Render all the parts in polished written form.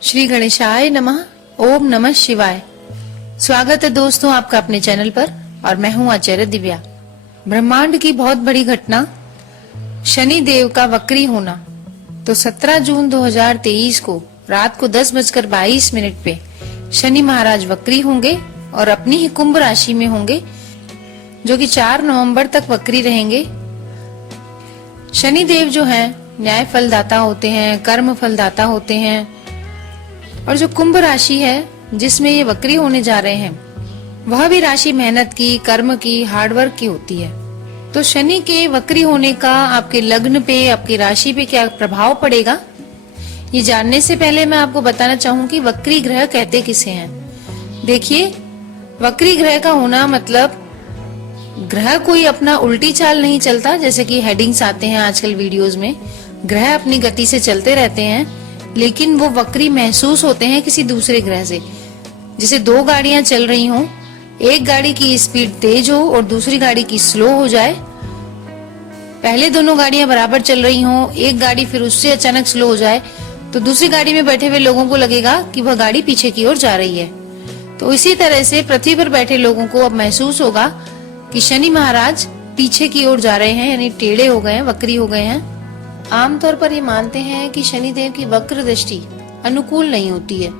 श्री गणेशाय नमः। ओम नमः शिवाय। स्वागत है दोस्तों आपका अपने चैनल पर और मैं हूं आचार्य दिव्या। ब्रह्मांड की बहुत बड़ी घटना शनि देव का वक्री होना। तो 17 जून 2023 को रात को 10:22 पे शनि महाराज वक्री होंगे और अपनी ही कुंभ राशि में होंगे, जो कि 4 नवंबर तक वक्री रहेंगे। शनि देव जो हैं न्याय फलदाता होते हैं, कर्म फलदाता होते हैं, और जो कुंभ राशि है जिसमें ये वक्री होने जा रहे हैं वह भी राशि मेहनत की, कर्म की, हार्डवर्क की होती है। तो शनि के वक्री होने का आपके लग्न पे, आपकी राशि पे क्या प्रभाव पड़ेगा, ये जानने से पहले मैं आपको बताना चाहूंगी वक्री ग्रह कहते किसे हैं। देखिए, वक्री ग्रह का होना मतलब ग्रह कोई अपना उल्टी चाल नहीं चलता, जैसे कि हेडिंग्स आते हैं आजकल वीडियोस में। ग्रह अपनी गति से चलते रहते हैं, लेकिन वो वक्री महसूस होते हैं किसी दूसरे ग्रह से। जैसे 2 गाड़ियां चल रही हों, एक गाड़ी की स्पीड तेज हो और दूसरी गाड़ी की स्लो हो जाए। पहले दोनों गाड़ियां बराबर चल रही हों, एक गाड़ी फिर उससे अचानक स्लो हो जाए, तो दूसरी गाड़ी में बैठे हुए लोगों को लगेगा कि वह गाड़ी पीछे की ओर जा रही है। तो इसी तरह से पृथ्वी पर बैठे लोगों को अब महसूस होगा कि शनि महाराज पीछे की ओर जा रहे हैं, यानी टेढ़े हो गए हैं, वक्री हो गए हैं। आमतौर पर ये मानते हैं कि शनि देव की वक्र दृष्टि अनुकूल नहीं होती है,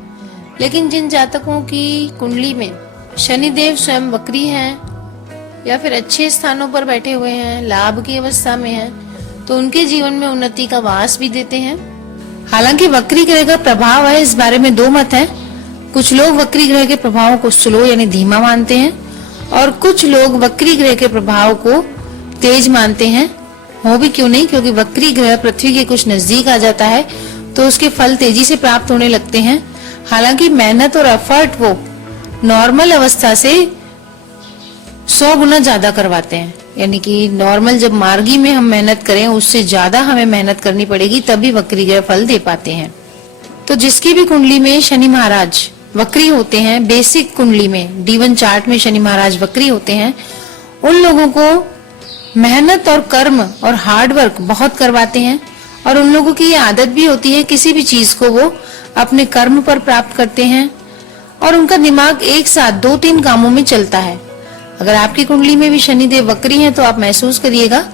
लेकिन जिन जातकों की कुंडली में शनि देव स्वयं वक्री हैं या फिर अच्छे स्थानों पर बैठे हुए हैं, लाभ की अवस्था में हैं, तो उनके जीवन में उन्नति का वास भी देते हैं। हालांकि वक्री ग्रह का प्रभाव है, इस बारे में 2 मत हैं। कुछ लोग वक्री ग्रह के प्रभाव को स्लो यानी धीमा मानते हैं और कुछ लोग वक्री ग्रह के प्रभाव को तेज मानते हैं। हो भी क्यों नहीं, क्योंकि वक्री ग्रह पृथ्वी के कुछ नजदीक आ जाता है तो उसके फल तेजी से प्राप्त होने लगते हैं। हालांकि मेहनत और एफर्ट वो नॉर्मल अवस्था से 100 गुना ज्यादा करवाते हैं, यानी कि नॉर्मल जब मार्गी में हम मेहनत करें उससे ज्यादा हमें मेहनत करनी पड़ेगी, तभी वक्री ग्रह फल दे पाते हैं। तो जिसकी भी कुंडली में शनि महाराज वक्री होते हैं, बेसिक कुंडली में D1 चार्ट में शनि महाराज वक्री होते हैं, उन लोगों को मेहनत और कर्म और हार्ड वर्क बहुत करवाते हैं। और उन लोगों की ये आदत भी होती है, किसी भी चीज को वो अपने कर्म पर प्राप्त करते हैं और उनका दिमाग एक साथ 2-3 कामों में चलता है। अगर आपकी कुंडली में भी शनिदेव वक्री हैं तो आप महसूस करिएगा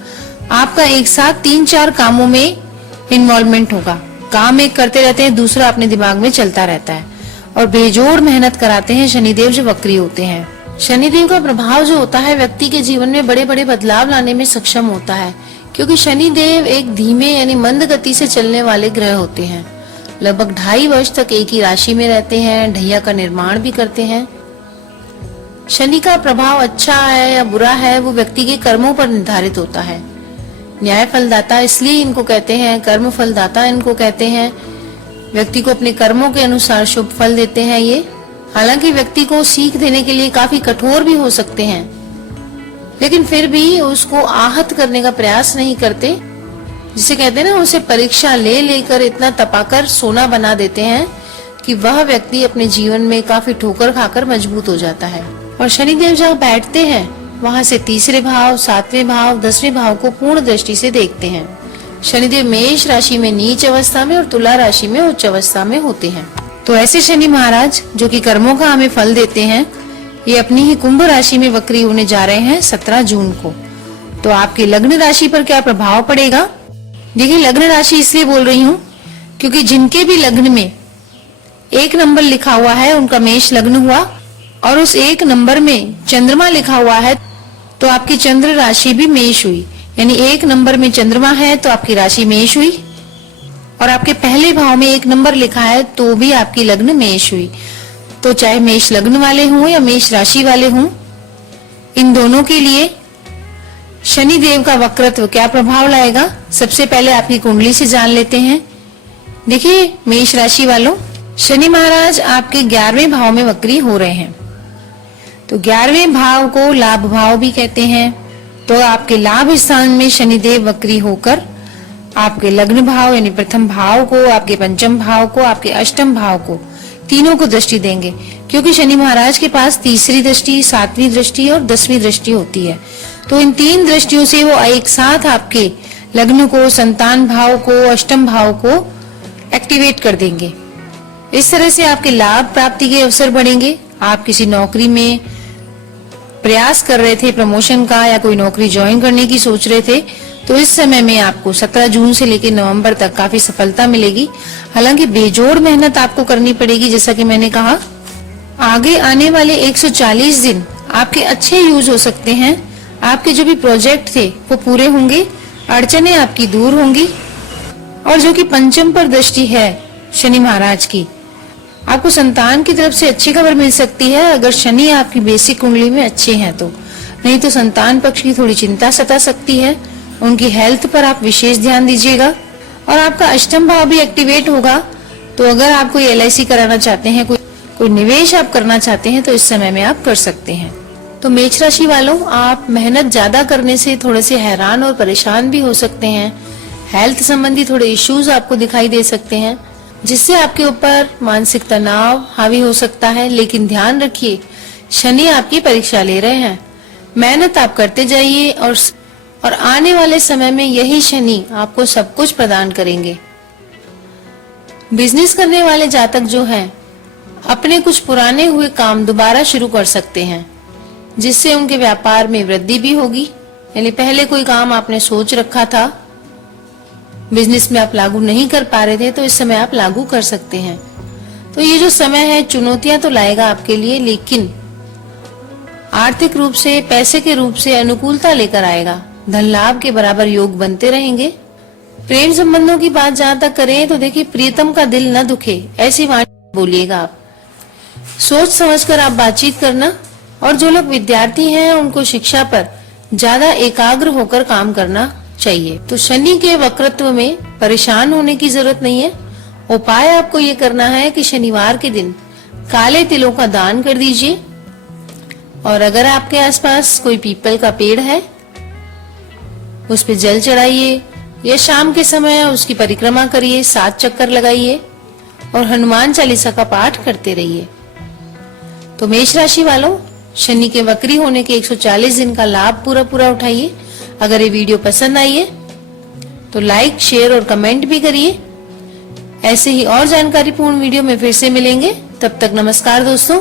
आपका एक साथ 3-4 कामों में इन्वॉल्वमेंट होगा। काम एक करते रहते हैं, दूसरा अपने दिमाग में चलता रहता है और बेजोड़ मेहनत कराते हैं शनिदेव जो वक्री होते हैं। शनिदेव का प्रभाव जो होता है व्यक्ति के जीवन में बड़े बड़े बदलाव लाने में सक्षम होता है, क्योंकि शनिदेव एक धीमे यानी मंद गति से चलने वाले ग्रह होते हैं। लगभग 2.5 वर्ष तक एक ही राशि में रहते हैं, ढैया का निर्माण भी करते हैं। शनि का प्रभाव अच्छा है या बुरा है वो व्यक्ति के कर्मों पर निर्धारित होता है। न्याय फलदाता इसलिए इनको कहते हैं, कर्म फलदाता इनको कहते हैं। व्यक्ति को अपने कर्मों के अनुसार शुभ फल देते हैं ये। हालांकि व्यक्ति को सीख देने के लिए काफी कठोर भी हो सकते हैं, लेकिन फिर भी उसको आहत करने का प्रयास नहीं करते। जिसे कहते हैं ना, उसे परीक्षा ले लेकर इतना तपाकर सोना बना देते हैं कि वह व्यक्ति अपने जीवन में काफी ठोकर खाकर मजबूत हो जाता है। और शनिदेव जहाँ बैठते हैं वहां से 3रे भाव, 7वें भाव, 10वें भाव को पूर्ण दृष्टि से देखते हैं। शनिदेव मेष राशि में नीच अवस्था में और तुला राशि में उच्च अवस्था में होते हैं। तो ऐसे शनि महाराज जो कि कर्मों का हमें फल देते हैं, ये अपनी ही कुंभ राशि में वक्री होने जा रहे हैं 17 जून को। तो आपकी लग्न राशि पर क्या प्रभाव पड़ेगा? देखिए, लग्न राशि इसलिए बोल रही हूँ क्योंकि जिनके भी लग्न में 1 नंबर लिखा हुआ है उनका मेष लग्न हुआ और उस 1 नंबर में चंद्रमा लिखा हुआ है तो आपकी चंद्र राशि भी मेष हुई। यानी 1 नंबर में चंद्रमा है तो आपकी राशि मेष हुई, और आपके पहले भाव में 1 नंबर लिखा है तो भी आपकी लग्न मेष हुई। तो चाहे मेष लग्न वाले हों या मेष राशि वाले हों, इन दोनों के लिए शनि देव का वक्रत्व क्या प्रभाव लाएगा, सबसे पहले आपकी कुंडली से जान लेते हैं। देखिए मेष राशि वालों, शनि महाराज आपके 11वें भाव में वक्री हो रहे हैं। तो 11वें भाव को लाभ भाव भी कहते हैं। तो आपके लाभ स्थान में शनिदेव वक्री होकर आपके लग्न भाव यानी प्रथम भाव को, आपके पंचम भाव को, आपके अष्टम भाव को, तीनों को दृष्टि देंगे, क्योंकि शनि महाराज के पास 3री दृष्टि, 7वीं दृष्टि और 10वीं दृष्टि होती है। तो इन 3 दृष्टियों से वो एक साथ आपके लग्न को, संतान भाव को, अष्टम भाव को एक्टिवेट कर देंगे। इस तरह से आपके लाभ प्राप्ति के अवसर बढ़ेंगे। आप किसी नौकरी में प्रयास कर रहे थे प्रमोशन का या कोई नौकरी ज्वाइन करने की सोच रहे थे, तो इस समय में आपको 17 जून से लेकर नवंबर तक काफी सफलता मिलेगी। हालांकि बेजोड़ मेहनत आपको करनी पड़ेगी। जैसा कि मैंने कहा, आगे आने वाले 140 दिन आपके अच्छे यूज हो सकते हैं। आपके जो भी प्रोजेक्ट थे वो पूरे होंगे, अड़चने आपकी दूर होंगी। और जो कि पंचम पर दृष्टि है शनि महाराज की, आपको संतान की तरफ से अच्छी खबर मिल सकती है अगर शनि आपकी बेसिक कुंडली में अच्छे हैं तो। नहीं तो संतान पक्ष की थोड़ी चिंता सता सकती है। उनकी हेल्थ पर आप विशेष ध्यान दीजिएगा। और आपका अष्टम भाव भी एक्टिवेट होगा, तो अगर आप कोई LIC कराना चाहते हैं, कोई निवेश आप करना चाहते हैं, तो इस समय में आप कर सकते हैं। तो मेष राशि वालों, आप मेहनत ज्यादा करने से थोड़े से हैरान और परेशान भी हो सकते हैं। हेल्थ संबंधी थोड़े इश्यूज आपको दिखाई दे सकते हैं, जिससे आपके ऊपर मानसिक तनाव हावी हो सकता है। लेकिन ध्यान रखिए, शनि आपकी परीक्षा ले रहे हैं। मेहनत आप करते जाइए और आने वाले समय में यही शनि आपको सब कुछ प्रदान करेंगे। बिजनेस करने वाले जातक जो हैं, अपने कुछ पुराने हुए काम दोबारा शुरू कर सकते हैं, जिससे उनके व्यापार में वृद्धि भी होगी। यानी पहले कोई काम आपने सोच रखा था, बिजनेस में आप लागू नहीं कर पा रहे थे, तो इस समय आप लागू कर सकते हैं। तो ये जो समय है चुनौतियां तो लाएगा आपके लिए, लेकिन आर्थिक रूप से, पैसे के रूप से अनुकूलता लेकर आएगा। धन लाभ के बराबर योग बनते रहेंगे। प्रेम संबंधों की बात जहां तक करें तो देखिए, प्रियतम का दिल न दुखे ऐसी वाणी बोलिएगा आप। सोच समझकर आप बातचीत करना। और जो लोग विद्यार्थी हैं, उनको शिक्षा पर ज्यादा एकाग्र होकर काम करना चाहिए। तो शनि के वक्रत्व में परेशान होने की जरूरत नहीं है। उपाय आपको ये करना है कि शनिवार के दिन काले तिलों का दान कर दीजिए। और अगर आपके आसपास कोई पीपल का पेड़ है, उस पे जल चढ़ाइए, या शाम के समय उसकी परिक्रमा करिए, 7 चक्कर लगाइए और हनुमान चालीसा का पाठ करते रहिए। तो मेष राशि वालों, शनि के वक्री होने के 140 दिन का लाभ पूरा उठाइए। अगर ये वीडियो पसंद आई है तो लाइक, शेयर और कमेंट भी करिए। ऐसे ही और जानकारीपूर्ण वीडियो में फिर से मिलेंगे। तब तक नमस्कार दोस्तों।